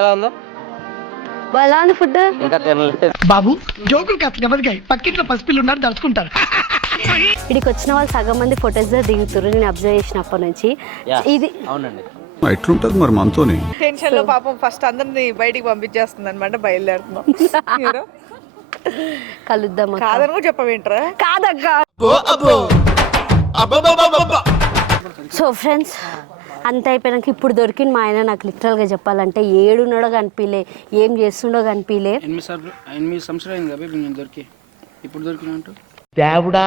ఎలా ఉందో బాగుంది ఫుడ్. బాబు జోకులు కాస్త ఎవరికాయి పక్కింట్లో పసిపిల్లు ఉన్నారు దలుచుకుంటారు. ఇక్కడికి వచ్చిన వాళ్ళు సగం మంది ఫొటోస్ దిగుతారు నేను అబ్జర్వ్ చేసినప్పటి నుంచి. ఇది అవునండి ఎట్లుంటది మరి మనతోని టెన్షన్ లో పాపం ఫస్ట్ అందరిని బయటికి పంపించేస్తుంది అనమాట. బయలుదేరుతున్నాం. కలుద్దాం. కాదని కూడా చెప్పవేంట్రా? కాదక్క. సో ఫ్రెండ్స్ అంత అయిపోయినాక ఇప్పుడు దొరికింది మా ఆయన. నాకు లిటరల్గా చెప్పాలంటే ఏడున్నాడో కనిపించలే, ఏం చేస్తుండో కనిపించలే. 8 సంవత్సరాలు దొరికి ఇప్పుడు దొరికినట్టు. దేవుడా,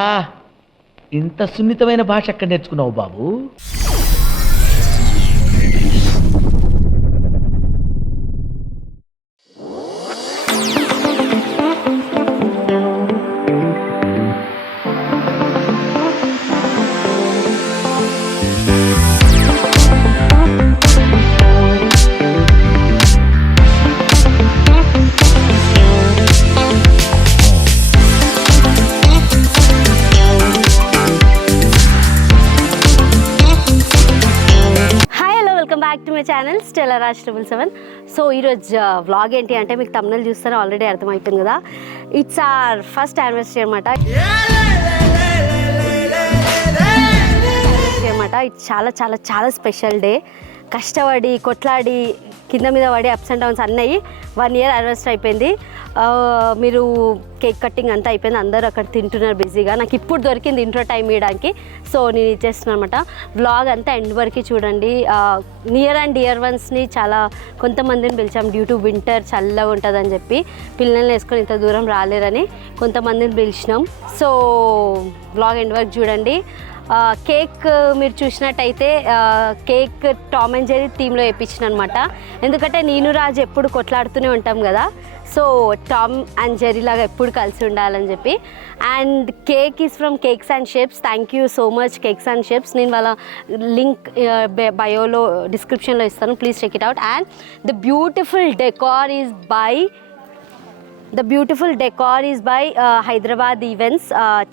ఇంత సున్నితమైన భాష ఎక్కడ నేర్చుకున్నావు బాబు? Back to my channel Stella Raj 777. So ఈరోజు వ్లాగ్ ఏంటి అంటే మీకు తమ్ముళ్ళు చూస్తారో ఆల్రెడీ అర్థమవుతుంది కదా. ఇట్స్ ఆర్ ఫస్ట్ యానివర్సరీ అనమాట. ఇది చాలా చాలా చాలా స్పెషల్ డే. కష్టపడి కొట్లాడి కింద మీద పడి అప్స్ అండ్ డౌన్స్ అన్నీ 1 year యానివర్సరీ అయిపోయింది. మీరు కేక్ కటింగ్ అంతా అయిపోయింది, అందరూ అక్కడ తింటున్నారు బిజీగా. నాకు ఇప్పుడు దొరికింది ఇంట్రో టైం ఇవ్వడానికి, సో నేను ఇచ్చేస్తున్నాను అనమాట. వ్లాగ్ అంతా ఎండ్ వరకు చూడండి. నియర్ అండ్ డియర్ వన్స్ని చాలా కొంతమందిని పిలిచాం డ్యూ టు వింటర్ చల్లగా ఉంటుందని చెప్పి. పిల్లల్ని వేసుకొని ఇంత దూరం రాలేరని కొంతమందిని పిలిచినాం. సో వ్లాగ్ ఎండ్ వరకు చూడండి. కేక్ మీరు చూసినట్టయితే కేక్ టామ్ అండ్ జెర్రీ థీమ్లో వేయించిన అనమాట. ఎందుకంటే నేను రాజు ఎప్పుడు కొట్లాడుతూనే ఉంటాం కదా, సో టామ్ అండ్ జెర్రీ లాగా ఎప్పుడు కలిసి ఉండాలని చెప్పి. And cake is from cakes and shapes. Thank you so much cakes and shapes. నేను వాళ్ళ లింక్ బయోలో డిస్క్రిప్షన్లో ఇస్తాను, please check it out. And the beautiful decor is by Hyderabad events.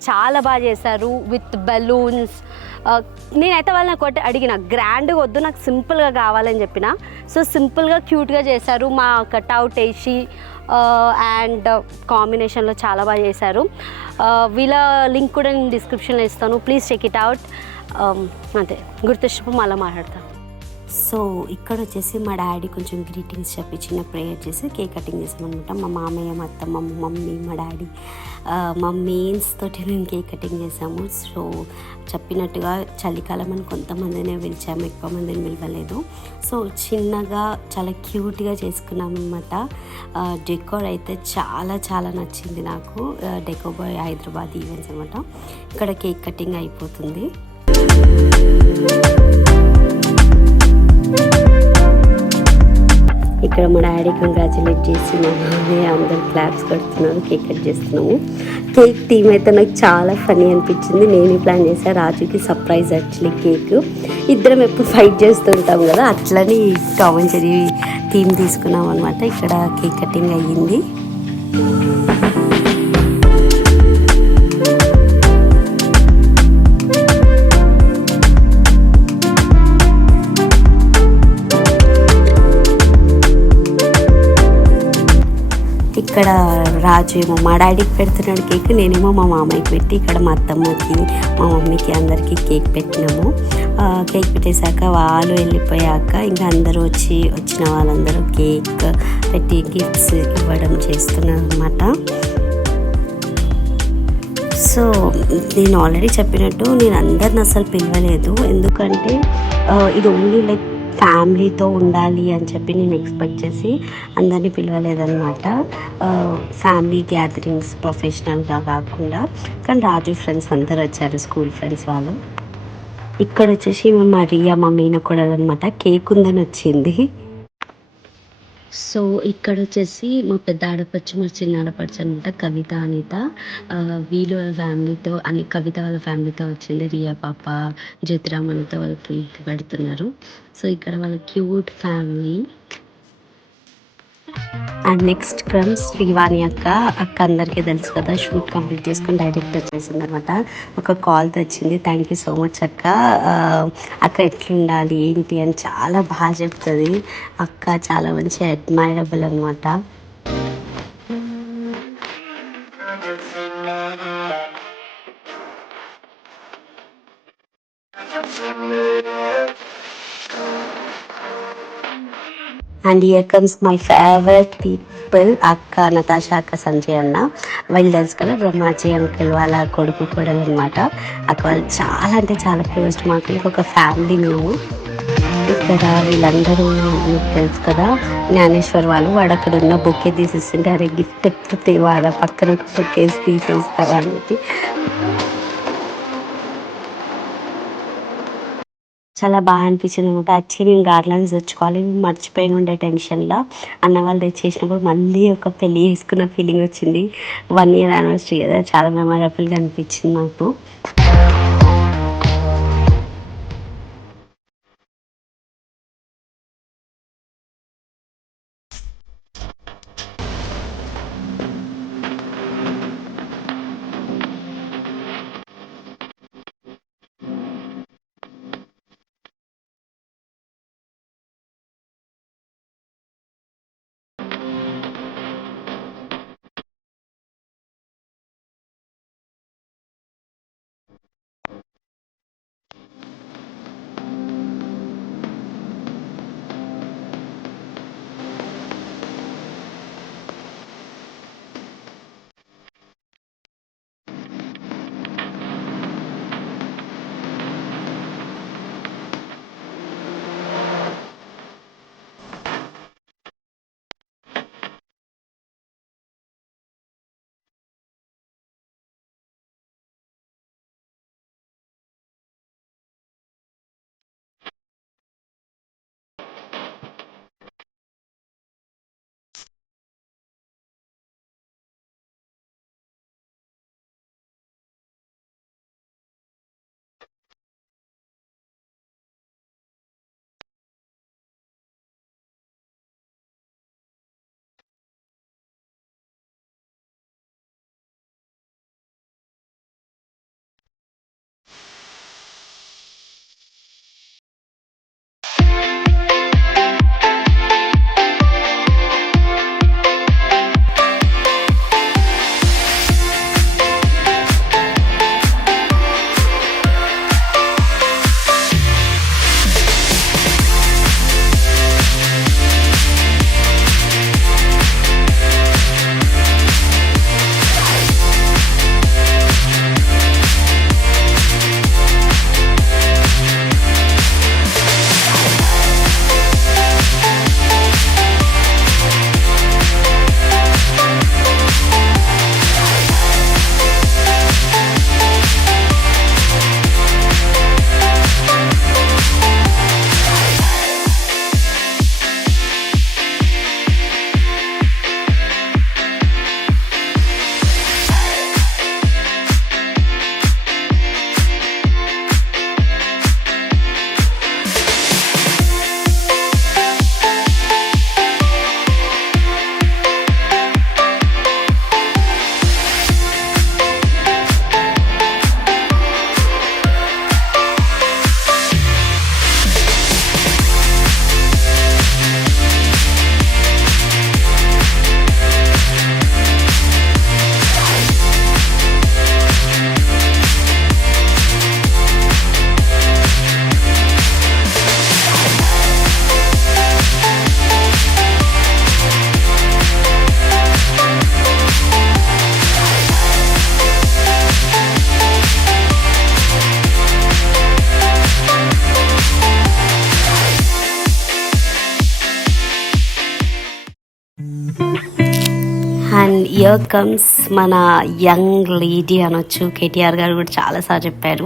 చాలా బాగా చేశారు విత్ బెలూన్స్. నేనైతే వాళ్ళని ఒకటి అడిగిన, గ్రాండ్గా వద్దు నాకు సింపుల్గా కావాలని చెప్పిన. సో సింపుల్గా క్యూట్గా చేశారు. మా కట్అవుట్ వేసి అండ్ కాంబినేషన్లో చాలా బాగా చేశారు. వీళ్ళ లింక్ కూడా నేను డిస్క్రిప్షన్లో ఇస్తాను, ప్లీజ్ చెక్ ఇట్ అవుట్. అంతే, గుర్తొచ్చినప్పుడు మళ్ళీ మాట్లాడతాను. సో ఇక్కడ వచ్చేసి మా డాడీ కొంచెం గ్రీటింగ్స్ చెప్పి చిన్న ప్రేయర్ చేసి కేక్ కటింగ్ చేసామన్నమాట. మా మామయ్య, మా అత్తమ్మ, మా మమ్మీ, మా డాడీ, మా మెయిన్స్ తోటి మేము కేక్ కటింగ్ చేసాము. సో చెప్పినట్టుగా చలికాలం అని కొంతమందినే పిలిచాము, ఎక్కువ మందిని పిలవలేదు. సో చిన్నగా చాలా క్యూట్గా చేసుకున్నాం అన్నమాట. డెకోర్ అయితే చాలా చాలా నచ్చింది నాకు. డెకో బాయ్ హైదరాబాద్ ఈవెంట్స్ అనమాట. ఇక్కడ కేక్ కటింగ్ అయిపోతుంది. ఇక్కడ మా డాడీ కంగ్రాచులేట్ చేసి మా మమ్మీ అందరు క్లాప్స్ కొడుతున్నారు. కేక్ కట్ చేస్తున్నాము. కేక్ థీమ్ అయితే నాకు చాలా ఫనీ అనిపించింది. నేనే ప్లాన్ చేశాను. రాజుకి సర్ప్రైజ్ యాక్చువల్లీ కేక్. ఇద్దరం ఎప్పుడు ఫైట్ చేస్తుంటాం కదా, అట్లని టామ్ అండ్ జెర్రీ థీమ్ తీసుకున్నాం అనమాట. ఇక్కడ కేక్ కటింగ్ అయ్యింది. ఇక్కడ రాజు ఏమో మా డాడీకి పెడుతున్నాడు కేక్, నేనేమో మా మామయ్యకి పెట్టి ఇక్కడ మా అత్తమ్మకి, మా మమ్మీకి అందరికీ కేక్ పెట్టినాము. కేక్ పెట్టేశాక వాళ్ళు వెళ్ళిపోయాక ఇంకా అందరూ వచ్చిన వాళ్ళందరూ కేక్ పెట్టి గిఫ్ట్స్ ఇవ్వడం చేస్తున్నారు అన్నమాట. సో నేను ఆల్రెడీ చెప్పినట్టు నేను అందరిని అసలు పిలవలేదు, ఎందుకంటే ఇది ఓన్లీ లైక్ ఫ్యామిలీతో ఉండాలి అని చెప్పి నేను ఎక్స్పెక్ట్ చేసి అందరినీ పిలవలేదన్నమాట. ఫ్యామిలీ గ్యాదరింగ్స్ ప్రొఫెషనల్గా కాకుండా, కానీ రాజు ఫ్రెండ్స్ అందరు వచ్చారు, స్కూల్ ఫ్రెండ్స్ వాళ్ళు. ఇక్కడ వచ్చేసి మరియా మా మేనకోడలు అనమాట, కేక్ ఉందని వచ్చింది. సో ఇక్కడ వచ్చేసి మా పెద్ద ఆడపడుచు, మా చిన్న ఆడపడుచు అనమాట, కవిత, అనిత. వీళ్ళు వాళ్ళ ఫ్యామిలీతో కవిత వాళ్ళ ఫ్యామిలీతో వచ్చింది. రియా పాప, జ్యోతిరామన్తో వాళ్ళు కేక్ పెడుతున్నారు. సో ఇక్కడ వాళ్ళ cute family. And next comes Srivani అక్క. అక్క అందరికీ తెలుసు కదా, షూట్ కంప్లీట్ చేసుకొని డైరెక్ట్ వచ్చేసింది అనమాట. ఒక కాల్ తెచ్చింది. థ్యాంక్ యూ సో మచ్ అక్క. అక్క ఎట్లుండాలి ఏంటి అని చాలా బాగా చెప్తుంది. అక్క చాలా మంచి అడ్మైరబుల్ అనమాట. And here comes my favourite people, అక్క నతాషా, అక్క సంజయ్ అన్న. వాళ్ళు తెలుసు కదా, బ్రహ్మాజీ అంకుల్ వాళ్ళ కొడుకు కూడా అనమాట. అక్క వాళ్ళు చాలా అంటే చాలా క్లోజ్ మాకు, ఒక ఫ్యామిలీ మేము. ఇక్కడ వీళ్ళందరూ మీకు తెలుసు కదా, జ్ఞానేశ్వర్ వాడు అక్కడ ఉన్న బొకే తీసేస్తుంటే అరే గిఫ్ట్ ఎప్పుడు తేవాలా, పక్కన బొకేసి తీసేస్తారా అనేది చాలా బాగా అనిపించింది అనమాట. యాక్చువల్లీ మేము గార్లాండ్స్ తెచ్చుకోవాలి, మర్చిపోయి ఉండే టెన్షన్లో అన్న వాళ్ళు తెచ్చేసినప్పుడు మళ్ళీ ఒక పెళ్ళి చేసుకున్న ఫీలింగ్ వచ్చింది. 1 year యానివర్సరీ కదా, చాలా మెమరబుల్గా అనిపించింది నాకు. అండ్ ఇయర్ కమ్స్ మన యంగ్ లేడీ అనొచ్చు. కేటీఆర్ గారు కూడా చాలాసార్లు చెప్పారు.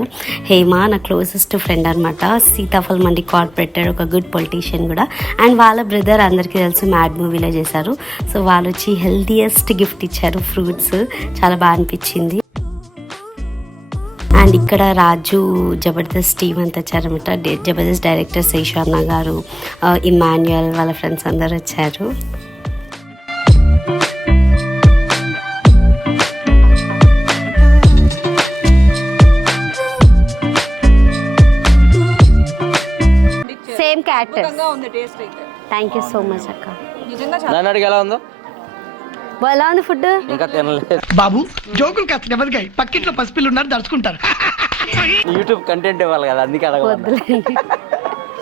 హేమ నా క్లోజెస్ట్ ఫ్రెండ్ అనమాట. సీతాఫల్ మండి కార్పొరేటర్, ఒక గుడ్ పొలిటీషియన్ కూడా. అండ్ వాళ్ళ బ్రదర్ అందరికీ తెలుసు, మ్యాడ్ మూవీలో చేశారు. సో వాళ్ళు వచ్చి హెల్తీయెస్ట్ గిఫ్ట్ ఇచ్చారు, ఫ్రూట్స్. చాలా బాగా అనిపించింది. అండ్ ఇక్కడ రాజు జబర్దస్త్ టీమ్ అంతా వచ్చారనమాట. జబర్దస్త్ డైరెక్టర్ శేషు అన్న గారు, ఇమాన్యుయల్ వాళ్ళ ఫ్రెండ్స్ అందరూ వచ్చారు. Same character. ఉంది టేస్ట్ అయితే. థ్యాంక్ యూ సో మచ్ అక్క. నిజంగా నన్ను అడిగి ఎలా ఉందో ఎలా ఉంది ఫుడ్? ఇంకా తినలేదు. బాబు జోకులు కాస్త నెమ్మదిగా పక్కింట్లో పసిపిల్లు ఉన్నారు దడుచుకుంటారు. యూట్యూబ్ కంటెంట్ ఇవ్వాలి కదా, అందుకే అడగ. వద్దులేండి.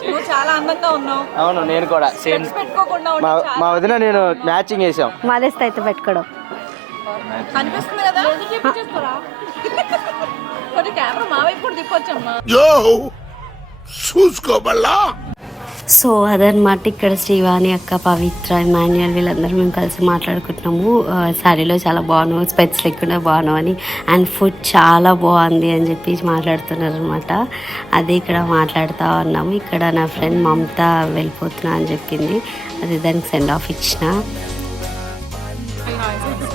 నువ్వు చాలా అందంగా ఉన్నావు. అవును, నేను కూడా సేమ్. పెట్టుకోకుండా మా వదిన నేను మ్యాచింగ్ వేసాం. మాదేస్తే అయితే పెట్టుకోవడం కనిపిస్తుంది కదా. కొంచెం కెమెరా మా వైపు కూడా తిప్పొచ్చమ్మా. సో అదనమాట. ఇక్కడ శ్రీవాణి అక్క, పవిత్ర, ఇమాన్యుయల్ వీళ్ళందరూ మేము కలిసి మాట్లాడుకుంటున్నాము. శారీలో చాలా బాగున్నావు, స్పెట్స్ లేకుండా బాగున్నావు అని, అండ్ ఫుడ్ చాలా బాగుంది అని చెప్పి మాట్లాడుతున్నారు అనమాట. అదే ఇక్కడ మాట్లాడుతూ ఉన్నాము. ఇక్కడ నా ఫ్రెండ్ మమత వెళ్ళిపోతున్నా అని చెప్పింది, అది దానికి సెండ్ ఆఫ్ ఇచ్చిన.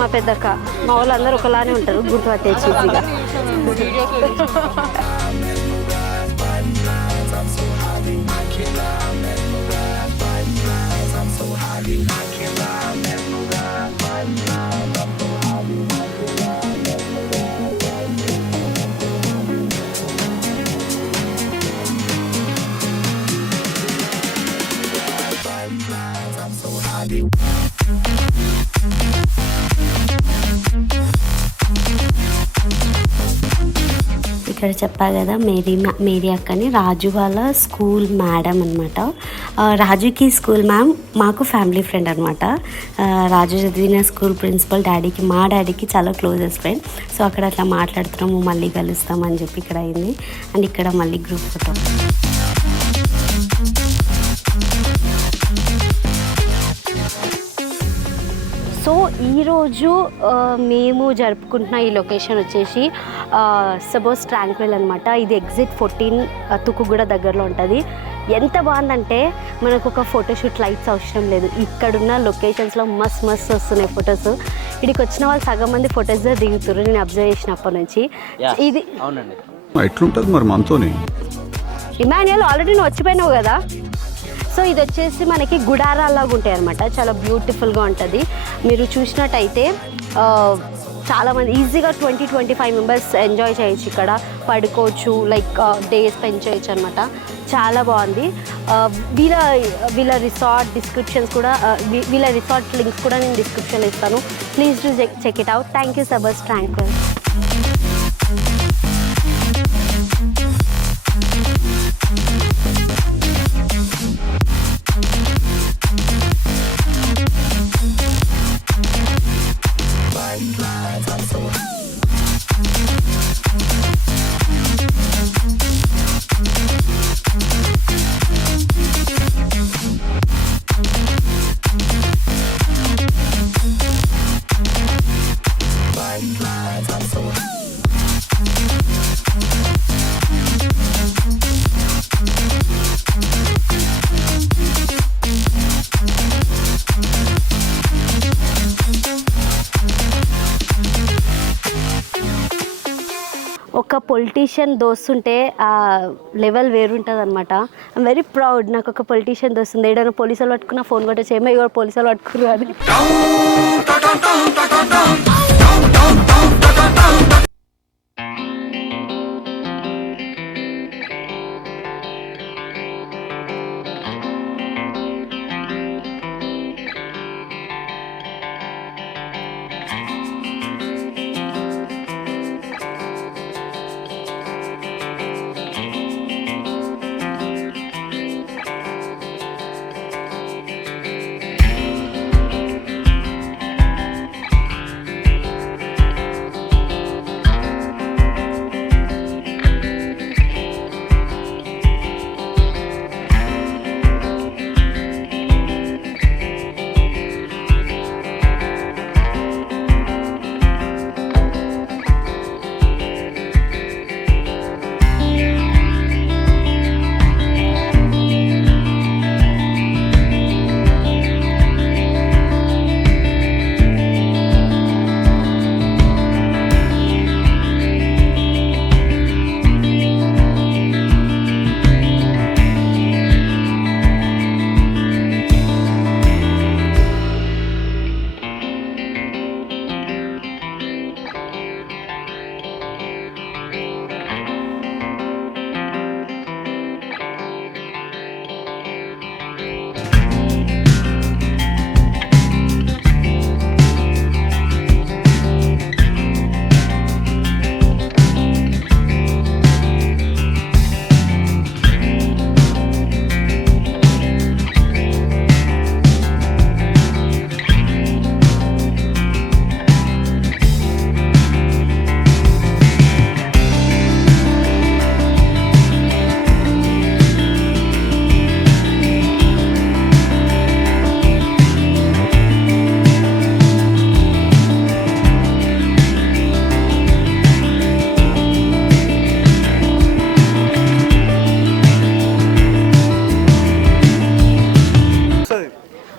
మా పెద్దక్క, మా వాళ్ళందరూ ఒకలానే ఉంటారు, గుర్తుపట్టే చీజీగా. ఇక్కడ చెప్పా కదా, మేరీ అక్కని రాజు వాళ్ళ స్కూల్ మేడం అనమాట. రాజుకి స్కూల్ మ్యామ్, మాకు ఫ్యామిలీ ఫ్రెండ్ అనమాట. రాజు చదివిన స్కూల్ ప్రిన్సిపల్ డాడీకి, మా డాడీకి చాలా క్లోజెస్ట్ ఫ్రెండ్. సో అక్కడ అట్లా మాట్లాడుతున్నాము, మళ్ళీ కలుస్తామని చెప్పి ఇక్కడ అయింది. అండ్ ఇక్కడ మళ్ళీ గ్రూప్ ఫోటో. సో ఈరోజు మేము జరుపుకుంటున్న ఈ లొకేషన్ వచ్చేసి సబోస్ ట్రాంక్విల్ అనమాట. ఇది ఎగ్జిట్ 14 తుకుగూడ దగ్గరలో ఉంటుంది. ఎంత బాగుందంటే మనకు ఒక ఫోటోషూట్ లైట్స్ అవసరం లేదు. ఇక్కడున్న లొకేషన్స్లో మస్తు వస్తున్నాయి ఫొటోస్. ఇక్కడికి వచ్చిన వాళ్ళు సగం మంది ఫొటోస్ దిగుతారు, నేను అబ్జర్వ్ చేసినప్పటి నుంచి. ఇది అవునండి. ఎట్లుంటది మరి మనతోని? ఇమాన్యుయల్ ఆల్రెడీ నువ్వు వచ్చిపోయినావు కదా. సో ఇది వచ్చేసి మనకి గుడారాల్లాగా ఉంటాయి అనమాట, చాలా బ్యూటిఫుల్గా ఉంటుంది. మీరు చూసినట్టయితే చాలామంది ఈజీగా 20-25 మెంబర్స్ ఎంజాయ్ చేయొచ్చు, ఇక్కడ పడుకోవచ్చు, లైక్ డే స్పెండ్ చేయొచ్చు అనమాట. చాలా బాగుంది. వీళ్ళ రిసార్ట్ డిస్క్రిప్షన్స్ కూడా, వీళ్ళ రిసార్ట్ లింక్స్ కూడా నేను డిస్క్రిప్షన్లో ఇస్తాను. Please do check it out. Thank you సబోస్ ట్రాంక్విల్. ఒక పొలిటీషియన్ దోస్తుంటే ఆ లెవెల్ వేరుంటుంది అనమాట. ఐమ్ వెరీ ప్రౌడ్, నాకు ఒక పొలిటీషియన్ దోస్తుంది. ఏదైనా పోలీసులు పట్టుకున్న ఫోన్ కొట్టచ్చు, ఏమో ఇవాళ పోలీసులు పట్టుకున్నారు అని.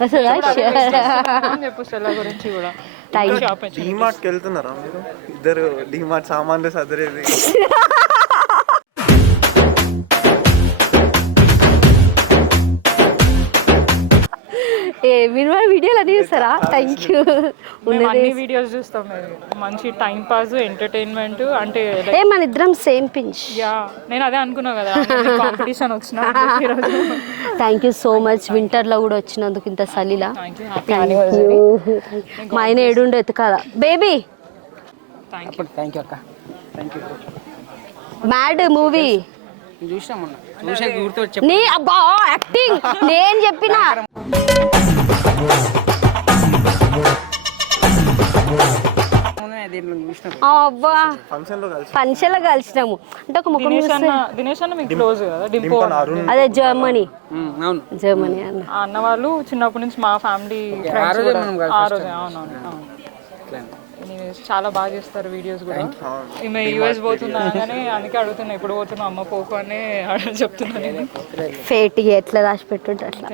వస్తుందా అని చెప్పు స్టెల్లా గురించి కూడా థ్యాంక్ డీమార్ట్కి వెళ్తున్నారా మీరు ఇద్దరు? డీమార్ట్ సామాన్లు సదరేది. మీరు మన వీడియోలు అన్నీ చూస్తారా? Thank you. అన్ని వీడియోస్ చూస్తాం మేము. మంచి టైం పాస్ ఎంటర్టైన్మెంట్ అంటే మన ఇద్దరం సేమ్ పించ్. యా నేను అదే అనుకున్నా కదా కాంపిటీషన్ వచ్చిన థ్యాంక్ యూ సో మచ్. వింటర్లో కూడా వచ్చినందుకు ఇంత చలిలా. మా ఆయన ఏడుండే ఎత్తుకాదా బేబీ. థ్యాంక్ యూ అక్క. Thank you. మ్యాడ్ మూవీ చూసినా మొన్న చూసే గుర్తు నీ అబ్బా యాక్టింగ్ నేను చెప్పిన అబ్బా ఫంక్షన్లో కలిసినాము అంటే ఒక ముఖం దినేష్ అన్న మీకు క్లోజ్ కదా డింపో అదే జర్మనీ అవును జర్మనీ అన్న ఆ అన్న వాళ్ళు చిన్నప్పటి నుంచి మా ఫ్యామిలీ ఆ రోజే అవునవును చాలా బాగా చేస్తారు వీడియోస్ కూడా. ఈమె యూఎస్ పోతున్నా కానీ అందుకే అడుగుతున్నా ఎప్పుడు పోతున్నా అమ్మ పోకు అని చెప్తున్నా నేను. ఫేట్ ఎట్లా రాసి పెట్టుంటే అట్లా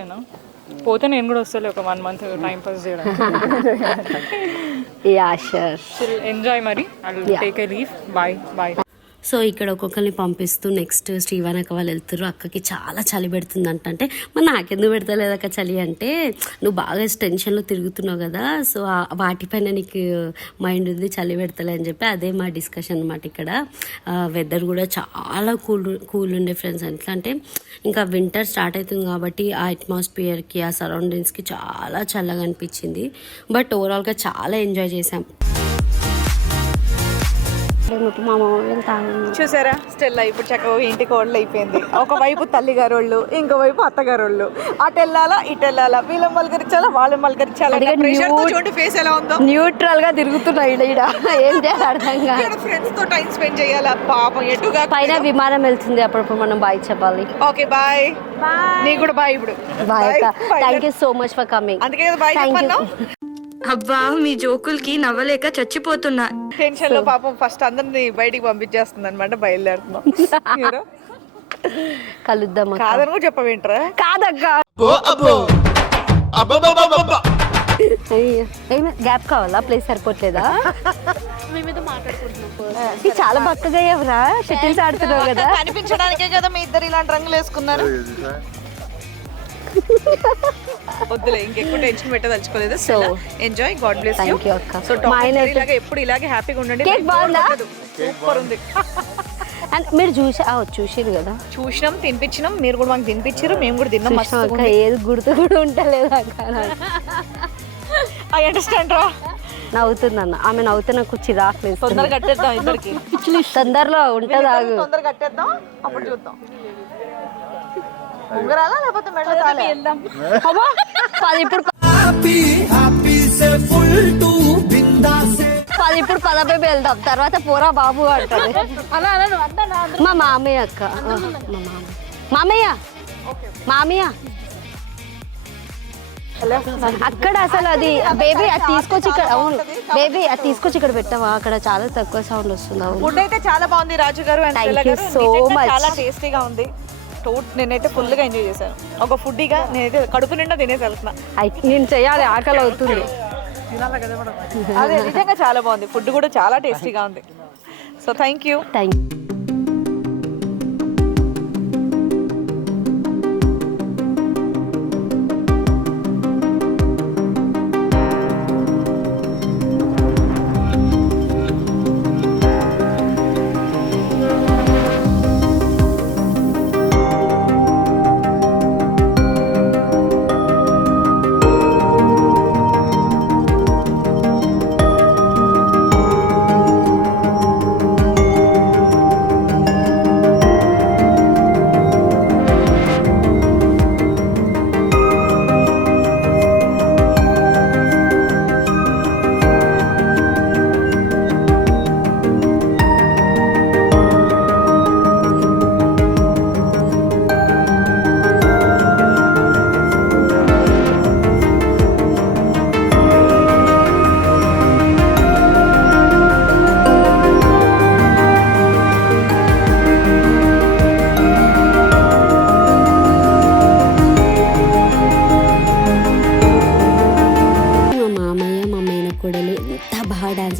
పోతే నేను కూడా వస్తాలే ఒక 1 month టైం పాస్ చేయడానికి. Yeah sure. ఎంజాయ్ మరి. I will take a leave. Bye bye. So ఇక్కడ ఒక్కొక్కరిని పంపిస్తూ నెక్స్ట్ శ్రీవాణి వాళ్ళు వెళ్తారు. అక్కకి చాలా చలి పెడుతుంది అంటే మరి నాకెందుకు పెడతలేదు అక్క చలి అంటే నువ్వు బాగా టెన్షన్లో తిరుగుతున్నావు కదా, సో వాటిపైన నీకు మైండ్ ఉంది, చలి పెడతలే అని చెప్పి అదే మా డిస్కషన్ అనమాట. ఇక్కడ వెదర్ కూడా చాలా కూల్ ఉండే ఫ్రెండ్స్. ఎట్లా అంటే ఇంకా వింటర్ స్టార్ట్ అవుతుంది కాబట్టి ఆ అట్మాస్ఫియర్కి ఆ సరౌండింగ్స్కి చాలా చల్లగా అనిపించింది. బట్ ఓవరాల్గా చాలా ఎంజాయ్ చేసాం. చూసారా స్టెల్లా ఇప్పుడు చక్కగా ఇంటి కోడలు అయిపోయింది. ఒకవైపు తల్లిగారోళ్ళు, ఇంకోవైపు అత్తగారోళ్ళు. అటు వెళ్ళాలా ఇటు వెళ్ళాలా, వీళ్ళని మలకరించాలా వాళ్ళని మలకరించాలా. చూడండి ఫేస్ ఎలా ఉందో. న్యూట్రల్ గా తిరుగుతున్నాయి ఏం చేయాలి అర్థం కాదు. ఫ్రెండ్స్ తో టైం స్పెండ్ చేయాలా పాపం ఎటుగా. పైన విమానం వెళ్తుంది, అప్పుడప్పుడు మనం బాయ్ చెప్పాలి. Okay bye. నీకు కూడా బాయ్. ఇప్పుడు bye. Thank you so much for coming. అందుకే కదా బాయ్ చెప్పన్నావు. అబ్బా మీ జోకులకి నవ్వలేక చచ్చిపోతున్నా. టెన్షన్ లో పాపం ఫస్ట్ అందరిని బయటికి పంపించేస్తుంది అనమాట. బయలుదేరుతున్నాం. కలుద్దాం. కాదని కూడా చెప్పవేంట్రా? కాదక్క గ్యాప్ కావాలా? ప్లేస్ సరిపోట్లేదా? చాలా బక్కగా అయ్యావురా, షటిల్స్ ఆడుతున్నావు కదా. కనిపించడానికే కదా మీ ఇద్దరు ఇలాంటి రంగులు వేసుకున్నారు. వద్దులే ఇంకెక్కువ టెన్షన్ పెట్టదలుచుకోలేదు. So enjoy. God bless you. Thank you అక్క. సో ఇలాగే ఎప్పుడు ఇలాగే హ్యాపీగా ఉండండి. కేక్ బాగుందా? సూపర్ ఉంది. అండ్ మీరు చూసారు కదా. చూసినాం, తినిపించినాం, మీరు కూడా మాకు తినిపించారు, మేము కూడా తిన్నాం. అక్క ఏది గుర్తు కూడా ఉంటలేదు అక్క. ఐ అండర్స్టాండ్ రా. నవ్వుతుందన్న ఆమె, నవ్వుతే నాకు చిరాకు. తొందరగా కట్టేద్దాం ఇద్దరికి. తొందరలో ఉంటుంది ఆగు. తొందరగా కట్టేద్దాం, అప్పుడు చూద్దాం. ఉంగరాలా లేకపోతే మెడలో తాళి? ఇప్పుడు పదపై వెళ్దాం, తర్వాత పోరా బాబు అంటారు. మా మామయ్య అక్క. మామయ్య మామయ్య అక్కడ అసలు అది బేబీ అది తీసుకొచ్చి ఇక్కడ. అవును బేబీ అది తీసుకొచ్చి ఇక్కడ పెట్టావా? అక్కడ చాలా తక్కువ సౌండ్ వస్తుంది. ఫుడ్ అయితే చాలా బాగుంది రాజు గారు. So much. చాలా టేస్టీగా ఉంది. నేనైతే ఫుల్గా ఎంజాయ్ చేశాను. ఒక ఫుడ్డీగా నేనైతే కడుపు నిండా తినేసి వెళ్తున్నా. నేను చేయాలి, ఆకలి అవుతుంది. అదే నిజంగా చాలా బాగుంది. ఫుడ్ కూడా చాలా టేస్టీగా ఉంది. So thank you.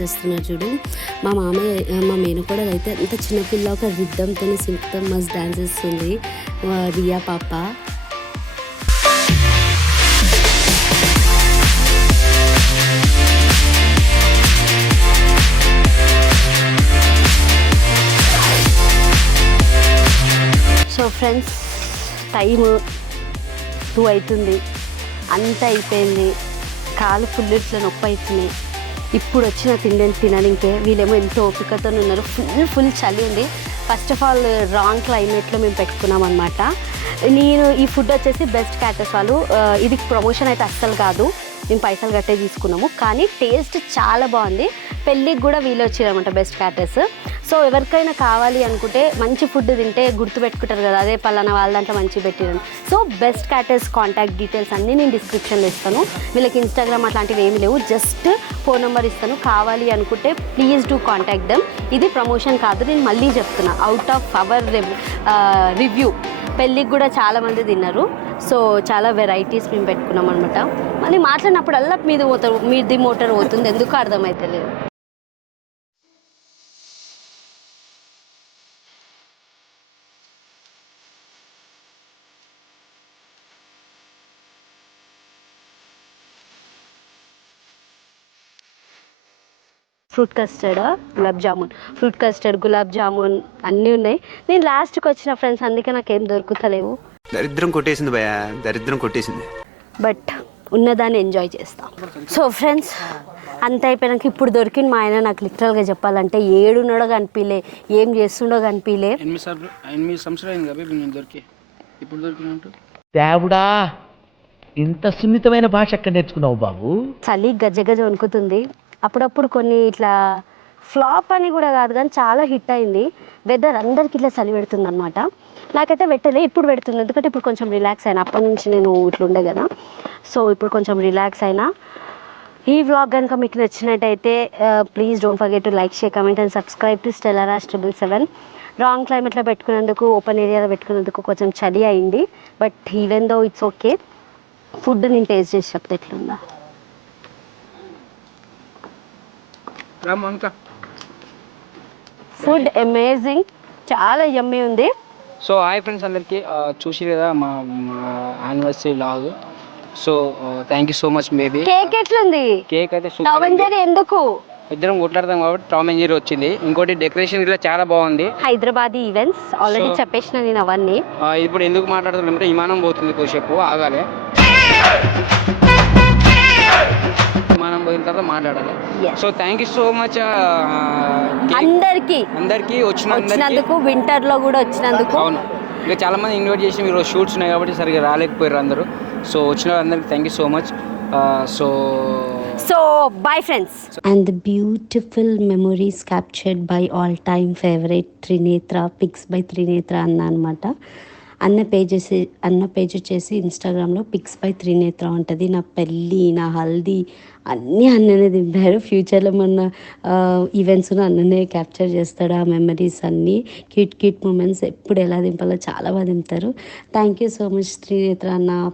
చేస్తున్నారు చూడు. మా మామయ్య మా మేనకోడలు అయితే అంత చిన్నపిల్ల ఒక రిద్దంతో సింపుల్ మస్త్ డాన్స్ చేస్తుంది రియా పాప. సో ఫ్రెండ్స్, టైము 2 అవుతుంది, అంతా అయిపోయింది, కాలు ఫుల్ ఇట్లా నొప్పి అవుతున్నాయి. ఇప్పుడు వచ్చిన తినడానికే వీళ్ళేమో ఎంతో ఓపికతో ఉన్నారు. ఫుల్ చలి ఉంది. ఫస్ట్ ఆఫ్ ఆల్ రాంగ్ క్లైమేట్లో మేము పెట్టుకున్నాం అనమాట. నేను ఈ ఫుడ్ వచ్చేసి బెస్ట్ క్యాటర్స్ వాళ్ళు, ఇది ప్రమోషన్ అయితే అస్సలు కాదు, మేము పైసలు కట్టే తీసుకున్నాము, కానీ టేస్ట్ చాలా బాగుంది. పెళ్ళికి కూడా వీళ్ళు వచ్చారనమాట బెస్ట్ క్యాటర్స్. సో ఎవరికైనా కావాలి అనుకుంటే మంచి ఫుడ్ తింటే గుర్తుపెట్టుకుంటారు కదా, అదే పలానా వాళ్ళ దాంట్లో మంచి పెట్టిరని. సో బెస్ట్ క్యాటర్స్ కాంటాక్ట్ డీటెయిల్స్ అన్నీ నేను డిస్క్రిప్షన్లో ఇస్తాను. వీళ్ళకి ఇన్స్టాగ్రామ్ అట్లాంటివి ఏమీ లేవు, జస్ట్ ఫోన్ నెంబర్ ఇస్తాను. కావాలి అనుకుంటే ప్లీజ్ డూ కాంటాక్ట్ దెమ్. ఇది ప్రమోషన్ కాదు, నేను మళ్ళీ చెప్తున్నా, అవుట్ ఆఫ్ అవర్ రివ్యూ. పెళ్ళికి కూడా చాలామంది తిన్నారు. సో చాలా వెరైటీస్ మేము పెట్టుకున్నాం అనమాట. మళ్ళీ మాట్లాడినప్పుడల్లా మీది మోటార్ పోతుంది, ఎందుకు అర్థమైతే లేదు. Fruit custard, gulab jamun, fruit custard, gulab jamun అన్నీ ఉన్నాయి. నేను లాస్ట్కి వచ్చిన ఫ్రెండ్స్, అందుకే నాకేం దొరుకుతలేవు. దరిద్రం కొట్టేసింది భయ, దరిద్రం కొట్టేసింది. బట్ ఉన్నదాన్ని ఎంజాయ్ చేస్తాం. సో ఫ్రెండ్స్, అంత అయిపోయాక ఇప్పుడు దొరికింది మా ఆయన. నాకు లిటరల్గా చెప్పాలంటే ఏడున్నాడో కనిపించలే, ఏం చేస్తుండో కనిపించలే. 8 సంవత్సరాలు కదా నేను దొరికి, ఇప్పుడు దొరికినట్టు. దేవుడా, ఇంత సున్నితమైన భాష ఎక్కడ నేర్చుకున్నావు బాబు? చలి గజ వణుకుతుంది. అప్పుడప్పుడు కొన్ని ఇట్లా ఫ్లాప్ అని కూడా కాదు కానీ చాలా హిట్ అయింది. వెదర్ అందరికి ఇట్లా చలి పెడుతుంది అనమాట. నాకైతే పెట్టలే, ఇప్పుడు పెడుతుంది, ఎందుకంటే ఇప్పుడు కొంచెం రిలాక్స్ అయినా. అప్పటి నుంచి నేను ఇట్లా ఉండే కదా, సో ఇప్పుడు కొంచెం రిలాక్స్ అయినా. ఈ వ్లాగ్ కనుక మీకు నచ్చినట్టయితే please don't forget to like, share, comment and subscribe to Stellaraj 777. Wrong క్లైమేట్లో పెట్టుకున్నందుకు, ఓపెన్ ఏరియాలో పెట్టుకున్నందుకు కొంచెం చలి అయింది. But even though it's okay. Food నేను టేస్ట్ చేసి చెప్తే ఎట్లుందా. ఫుడ్ అమేజింగ్, చాలా యమ్మీ ఉంది. సో హాయ్ ఫ్రెండ్స్ అందరికీ, చూసి కదా మా anniversary vlog. So thank you so much baby. Cake ఎట్లుంది? కేక్ అయితే టామ్ అండ్ జెర్రీ ఎందుకు? ఇద్దరం కొట్లాడతాం కాబట్టి టామ్ అండ్ జెర్రీ వచ్చింది. ఇంకోటి డెకరేషన్ ఇట్లా చాలా బాగుంది. హైదరాబాద్ ఈవెంట్స్ ఆల్రెడీ చెప్పేసిన నేను అవన్నీ. ఇప్పుడు ఎందుకు మాట్లాడుతున్నామంటే విమానం పోతుంది, కొద్దిసేపు ఆగాలి, విమానం పోయిన తర్వాత మాట్లాడాలి. So thank you so much అందరికీ వచ్చినందుకు, వింటర్ లో కూడా వచ్చినందుకు. అవును, ఇంకా చాలా మంది ఇన్వైట్ చేసి మీరు షూట్స్ ఉన్నాయి కాబట్టి సరిగ్గా రాలేకపోయారు అందరూ. సో వచ్చిన వాళ్ళందరికీ thank you so much. So bye friends. And the beautiful memories captured by all time favorite Trinetra, pics by Trinetra అన్న అనమాట. అన్న పేజ్ వచ్చేసి ఇన్స్టాగ్రామ్లో పిక్స్ బై త్రినేత్ర ఉంటుంది. నా పెళ్ళి, నా హల్దీ అన్నీ అన్ననే దింపారు. ఫ్యూచర్లో మొన్న ఈవెంట్స్ అన్ననే క్యాప్చర్ చేస్తాడు. ఆ మెమరీస్ అన్నీ క్యూట్ మూమెంట్స్ ఎప్పుడు ఎలా దింపాలో చాలా బాగా దింపుతారు. Thank you so much Trinetra అన్న.